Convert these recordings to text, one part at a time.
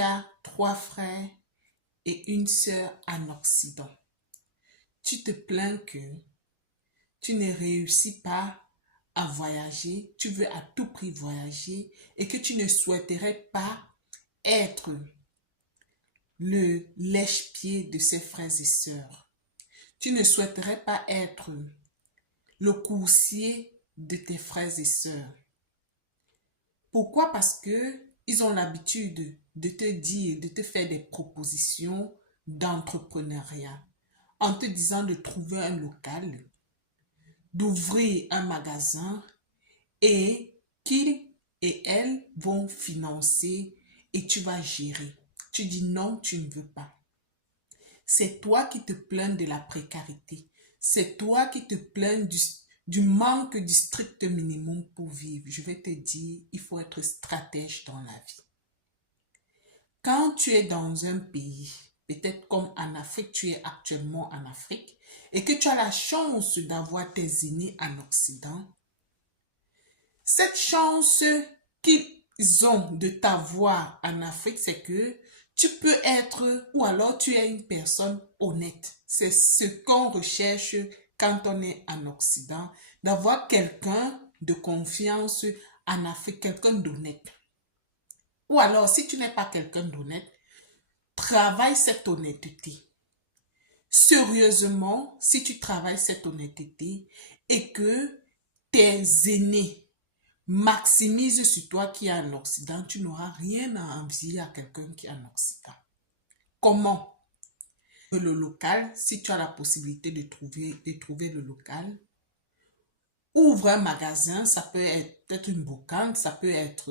as 3 frères et une sœur en Occident. Tu te plains que tu ne réussis pas à voyager, tu veux à tout prix voyager et que tu ne souhaiterais pas être le lèche-pied de ses frères et sœurs. Tu ne souhaiterais pas être le coursier de tes frères et sœurs. Pourquoi? Parce que ils ont l'habitude de te dire, de te faire des propositions d'entrepreneuriat en te disant de trouver un local, d'ouvrir un magasin et qu'ils et elles vont financer et tu vas gérer. Tu dis non, tu ne veux pas. C'est toi qui te plains de la précarité. C'est toi qui te plains du manque du strict minimum pour vivre. Je vais te dire, il faut être stratège dans la vie. Quand tu es dans un pays, peut-être comme en Afrique, tu es actuellement en Afrique, et que tu as la chance d'avoir tes aînés en Occident, cette chance qu'ils ont de t'avoir en Afrique, c'est que tu peux être, ou alors tu es une personne honnête. C'est ce qu'on recherche quand on est en Occident, d'avoir quelqu'un de confiance en Afrique, quelqu'un d'honnête. Ou alors, si tu n'es pas quelqu'un d'honnête, travaille cette honnêteté. Sérieusement, si tu travailles cette honnêteté et que tes aînés maximisent sur toi qui est en Occident, tu n'auras rien à envier à quelqu'un qui est en Occident. Comment? Le local, si tu as la possibilité de trouver le local, ouvre un magasin, ça peut être une boucane, ça peut être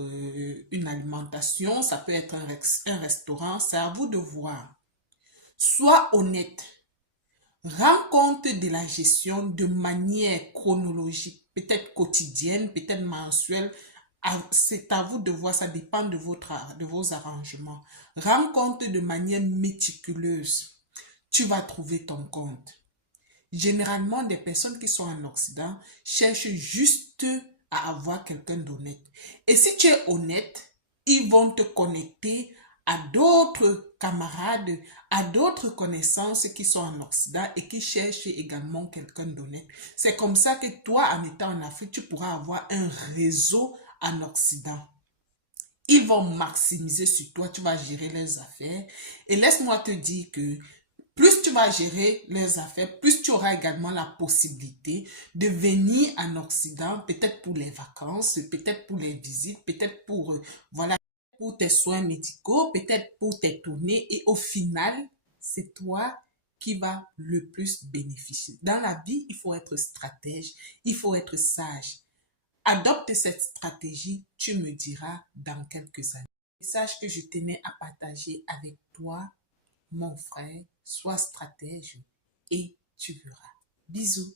une alimentation, ça peut être un restaurant, c'est à vous de voir. Sois honnête. Rends compte de la gestion de manière chronologique, peut-être quotidienne, peut-être mensuelle. C'est à vous de voir, ça dépend de vos arrangements. Rends compte de manière méticuleuse. Tu vas trouver ton compte. Généralement, des personnes qui sont en Occident cherchent juste à avoir quelqu'un d'honnête. Et si tu es honnête, ils vont te connecter à d'autres camarades, à d'autres connaissances qui sont en Occident et qui cherchent également quelqu'un d'honnête. C'est comme ça que toi, en étant en Afrique, tu pourras avoir un réseau en Occident. Ils vont maximiser sur toi, tu vas gérer leurs affaires. Et laisse-moi te dire que plus tu vas gérer leurs affaires, plus tu auras également la possibilité de venir en Occident, peut-être pour les vacances, peut-être pour les visites, peut-être pour, voilà, pour tes soins médicaux, peut-être pour tes tournées. Et au final, c'est toi qui vas le plus bénéficier. Dans la vie, il faut être stratège, il faut être sage. Adopte cette stratégie, tu me diras dans quelques années. Le message que je tenais à partager avec toi, mon frère, sois stratège et tu verras. Bisous.